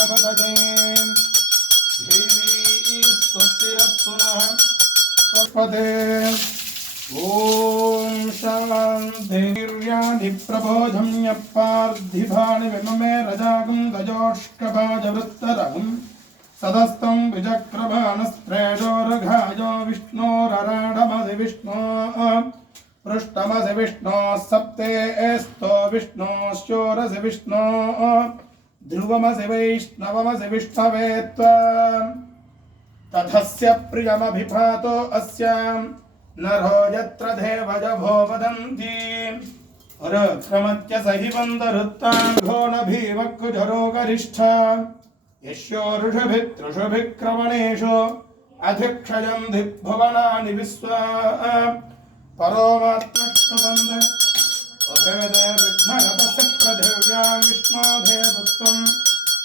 वृषभदजे देवी स्वस्तिरस्तु नः स्वस्पते ॐ शान्तिर्याणि प्रबोधं यप्पार्थिभानि विममे रजागं गजोष्कभाजवृत्तरगं सदस्तं विचक्रभानस्त्रेजोरघायो विष्णोरराडमधि विष्णो पृष्ठमसि विष्णो सप्तेस्तो विष्णोश्चोरसि विष्णो ध्रुवमसि वैष्णवमसि विष्णवे तथस्य प्रियमभिभातो अस्यां नरो यत्र देवजभो वदन्ति रक्रमत्य सहि वन्दरुत्ताङ्घो न भीवक्कुजरो गरिष्ठा यस्यो ऋषभितृषभिक्रमणेषु अधिक्षयं दिग्भुवनानि विश्वा परोमात्मष्टवन्द अभेदे विघ्नगतस्य पृथिव्यां विष्णोदेवत्वं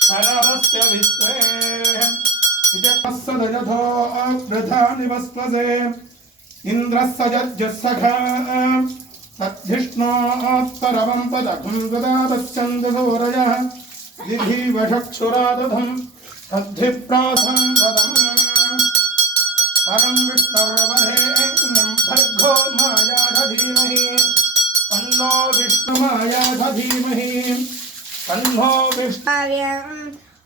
सरवस्य विश्वे विजयसदयथो वृधानि वस्वसे इन्द्रस्य जज्जसखा तद्धिष्णोत्तरवं पदकं गदादस्यन्ति सूरयः विधिवचक्षुरादधं तद्धिप्रासं पदम् परं विष्णुर्वरेण्यं भर्गो मायाध धीमहि तन्नो विष्णुमायाध धीमहि तन्नो विष्णु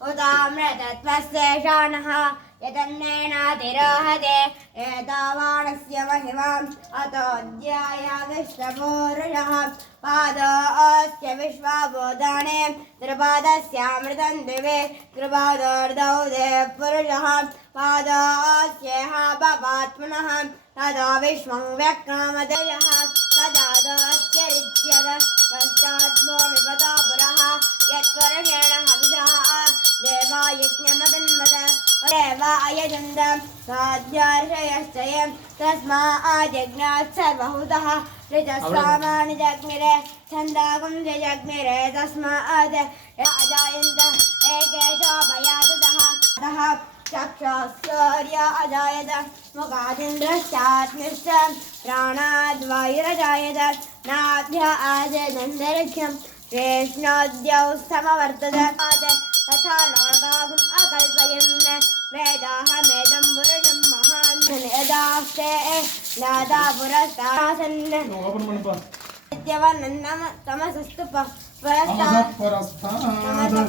उदामृतत्वस्य शानः यतन्नेनातिरोहते एतावानस्य महिमाम् अतोऽध्यायाविष्टपूरुषः पादोऽस्य विश्वाबोधाने त्रिपादस्यामृतं दिवे कृपादोर्धौ देवपुरुषः पादोऽस्येह पपात्मनः ततो विश्वं व्यक्रामदयः तदादोऽस्य रिच्यत पश्चाद्भूमिपतो पुरः यत्वर्षेण हविषः देवा यज्ञमदन्मत देवा अयजन्त साध्यार्षयश्चयं तस्माज्जज्ञात् सर्वभूतः ऋजस्वामानि जग्मिरे छन्दागं जग्मिरे तस्मात् अजायन्त एकेशोभयातः चक्षुः अजायत मुखादिन्द्रश्चात्मिश्च प्राणाद्वायुरजायत नाभ्य आजदन्तरिक्षं कृष्णोद्यौ समवर्तत तथा लोकागुम् अकल्पयन् वेदाहमेदं पुरुषं महान् यदास्ते नादा पुरस्तासन् नित्यवनन्नम तमसस्तु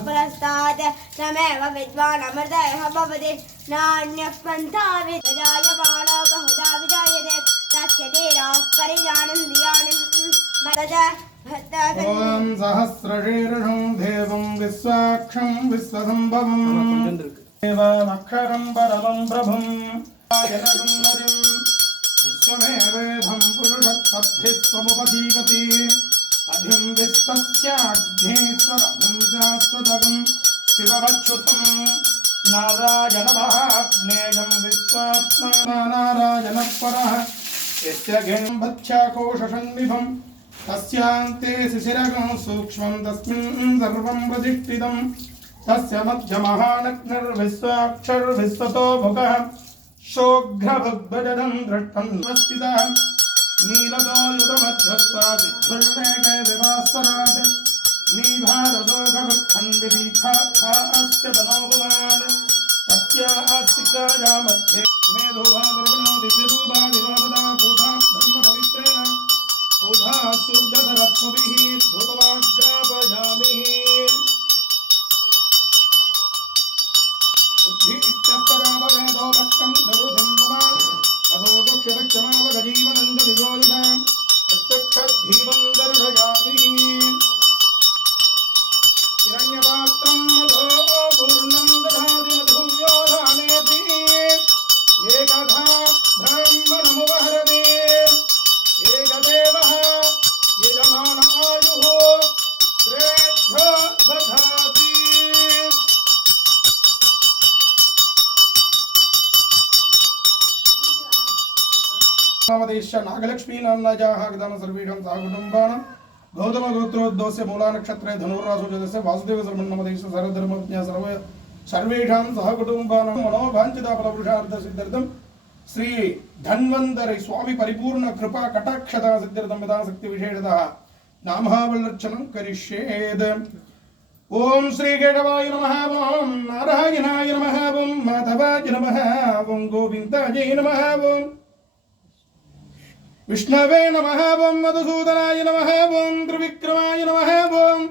पुरस्तात् तमेव विद्वान् अमृतयः भवति नान्यः पन्था विजायमानो बहुधा विजायते तस्य धीराः परिजानन्ति यानिं मदद ॐ सहस्रशीर्षं देवं विश्वाक्षं विश्वसम्भवं देवामक्षरं परमं प्रभुं जनगुणरिं विश्वमेवेदं पुरुषत्पद्भिस्त्वमुपजीवति अधिं विश्वस्याग्नेश्वरं शाश्वतगं शिवमच्युतं नारायणमहाग्नेयं विश्वात्मा नारायणपरः यस्य घृण्भत्स्याकोशसन्निभं तस्यान्ते शिशिरगं सूक्ष्मं तस्मिन् सर्वं प्रतिष्ठितं तस्य मध्यमहानग्निर्विश्वाक्षरविश्वतो भुगः शोघ्रभुग्भजनं दृष्टं स्थितः नीलतो युधमध्यस्वादिद्धुर्लेखे विभास्वरात् नीभारदोघवृत्थन् विदीक्षास्य तनोपुमान् तस्यास्तिकाया मध्ये मेधोभादुर्विनो दिव्यरूपादिवासदा भूता ब्रह्मपवित्रेण भूता शुद्धधरत्मभिः धूपमाग्रापयामि उद्भीत्यस्तजातवेदो भक्तं दरुधिं मम ततो गुक्षभिक्षमावगजीवनन्दवियोजितां प्रत्यक्षद्धीमं दर्शयामि हिरण्यपात्रं मधो पूर्णं दधाति मधुं योधानेति एकधा ब्रह्मणमुपहरति एकदेवः यजमान आयुः श्रेष्ठ दधाति नामदेश नागलक्ष्मी नाम्नायाः गदान सर्वेषां सहकुटुम्बानां गौतम गोत्रोद्भवस्य मूला नक्षत्रे धनुर्रासो जदस्य वासुदेव सर्वन्नमदेश सर्वधर्मज्ञ सर्वेषां सहकुटुम्बानां मनोवाञ्छितफलपुरुषार्थ सिद्ध्यर्थं श्री धन्वन्तरि स्वामी परिपूर्ण कृपा कटाक्षता सिद्ध्यर्थं यथाशक्ति विशेषतः नामावल्लर्चनं करिष्येत् ओम श्री केशवाय नमः ओम नारायणाय नमः ओम माधवाय नमः ओम गोविंदाय नमः ओम विष्णवे नमः ओम मधुसूदनाय नमः ओम त्रिविक्रमाय नमः ओम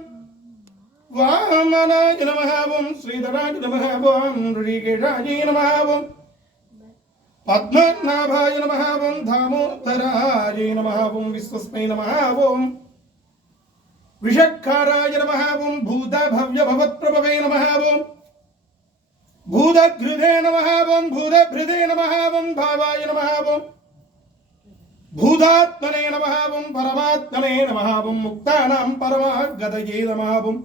वामनाय नमः ओम श्रीधराय नमः ओम ऋषिकेशाय नमः ओम पद्मनाभाय नमः ओम दामोदराय नमः ओम विश्वस्मै नमः ओम विषक्काराय नमः ओम भूत भव्य भवत्प्रभवे नमः ओम भूतघृदे नमः ओम भूतभृदे नमः ओम भावाय नमः ओम भूतात्मने नमः ओम परमात्मने नमः ओम मुक्तानां परमागतये नमः ओम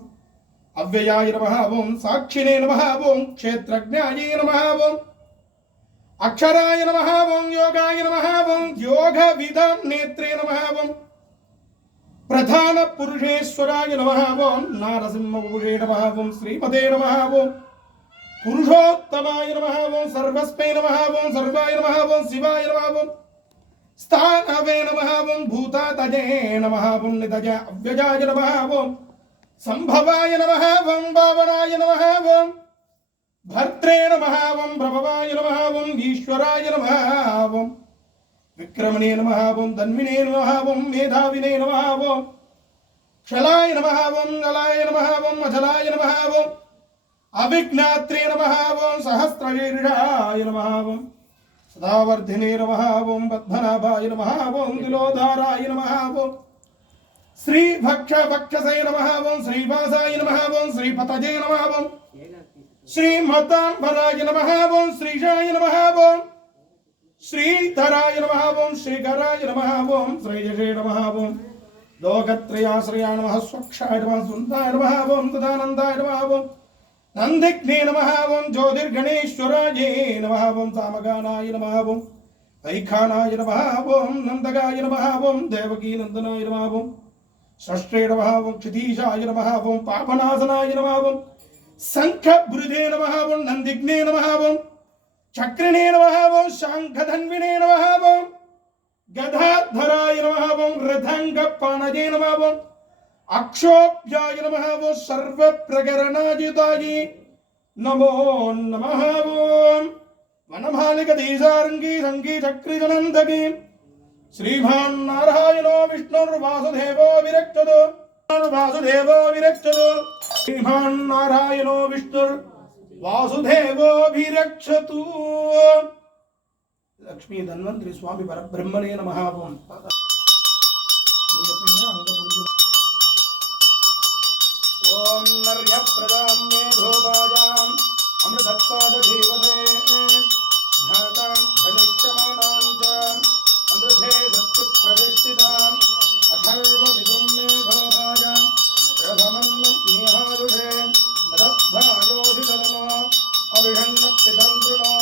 अव्ययाय नमः ओम साक्षिणे नमः ओम क्षेत्रज्ञाय नमः ओम अक्षराय नमः ओम योगाय नमः ओम योगविदां नेत्रे नमः ओम प्रधान पुरुषेश्वराय नमः ओम नारसिंहपुरुषे नमः ओम श्रीमते नमः ओम पुरुषोत्तमाय नमः ओम सर्वस्मै नमः ओम सर्वाय नमः ओम शिवाय नमः ओम स्थानवे नमः ओम भूतातजे नमः ओम नितज अव्यजाय नमः ओम संभवाय नमः ओम भावनाय नमः ओम भर्त्रे नमः ओम प्रभवाय नमः ओम ईश्वराय नमः ओम विक्रमणे नमः ओम धन्विने नमः ओम मेधाविने नमः ओम क्षलाय नमः ओम नलाय नमः ओम अचलाय नमः ओम अविघ्नात्रे नमः ओम सहस्रशीर्षाय नमः ओम सदावर्धिने नमः ओम पद्मनाभाय नमः ओम तिलोधाराय नमः ओम श्री भक्षसे नमः ओम श्रीवासाय नमः ओम श्रीपतजे नमः ओम श्रीमतांबराय नमः ओम श्रीशाय नमः ओम श्रीधराय नमः ओम श्रीकराय नमः ओम श्रीयशे नमः ओम लोकत्रयाश्रयाय नमः स्वक्षाय नमः सुंदाय नमः ओम तदानंदाय नमः ओम नंदिग्ने नमः ओम ज्योतिर्गणेश्वराय नमः ओम सामगानाय नमः ओम वैखानाय नमः ओम नंदगाय नमः ओम देवकी नंदनाय नमः ओम षष्ठे नमः ओम क्षितीशाय नमः ओम पापनाशनाय नमः ओम शंखभृदे नमः ओम नंदिग्ने नमः ओम चक्रिणे नमः ओम शांखधन्विने नमः ओम गदाधराय नमः ओम रथंगपाणजे नमः ओम अक्षोभ्याय नमः ओम सर्वप्रकरणाजिताय नमो नमः ओम वनमालिकधीसारंगी संगी चक्रिजनंदगी श्रीमान् नारायणो विष्णुर्वासुदेवो विरक्ततो वासुदेवो विरक्ततो श्रीमान् नारायणो विष्णुर्वासुदेवोऽभिरक्षतु लक्ष्मी धन्वंतरि स्वामी परब्रह्मणे नमः ओम ओम नर्यप्रदां मेधोबाजां अमृतत्पादधीवते ध्यातां धनुष्यमाणां च अमृते सत्यप्रतिष्ठिताम् अथर्वविदुं मेघोबाजां रथमन्नं निहायुषे रब्धायोधितनो अभिषण्णपितन्द्रुणो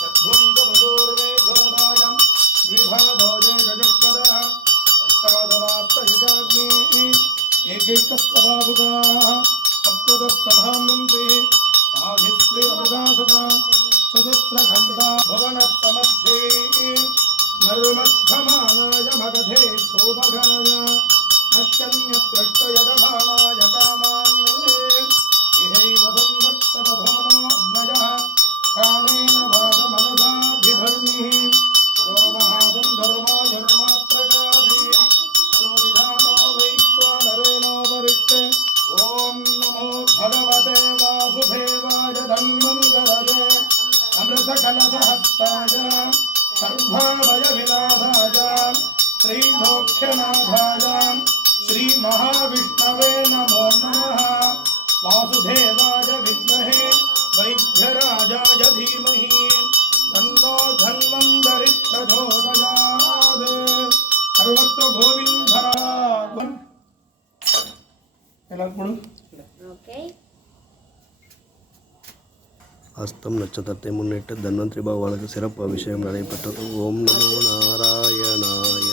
तद्धुन्दमधुर्मेघोबाजां द्विभाधोजे गजस्पदः अष्टादवास्तयुगाग्नि एकैकस्तवासुगाः सप्तदस्तभान्वन्ते साधिस्त्रि अमृतासदा चतुस्रघण्टा भुवनस्तमध्ये मर्मद्धमानाय मगधे सोमगाय नत्यन्यत्रष्टयजमानाय कामान् इहैव संवत्सरधोनोऽग्नयः कामेन वादमनसाभिधर्मिः रोमहासं धर्मायर्माप्रकाशे सोनिधानो वैश्वानरेणोपरिष्टे ॐ नमो भगवते वासुदेवाय धन्वन्तरये अमृतकलशहस्ताय सर्वाभयविनाशाय श्रीलोक्यनाथाय श्रीमहाविष्णवे नमो नमः वासुदेवाय विद्महे वैद्यराजाय धीमहि तन्नो धन्वन्तरि प्रचोदयात् सर्वत्र गोविंदरा ओके அஸ்தம் நட்சத்திரத்தை முன்னிட்டு தன்வந்திரி பகவானுக்கு சிறப்பு அபிஷேகம் நடைபெற்றது. ஓம் நமோ நாராயணாய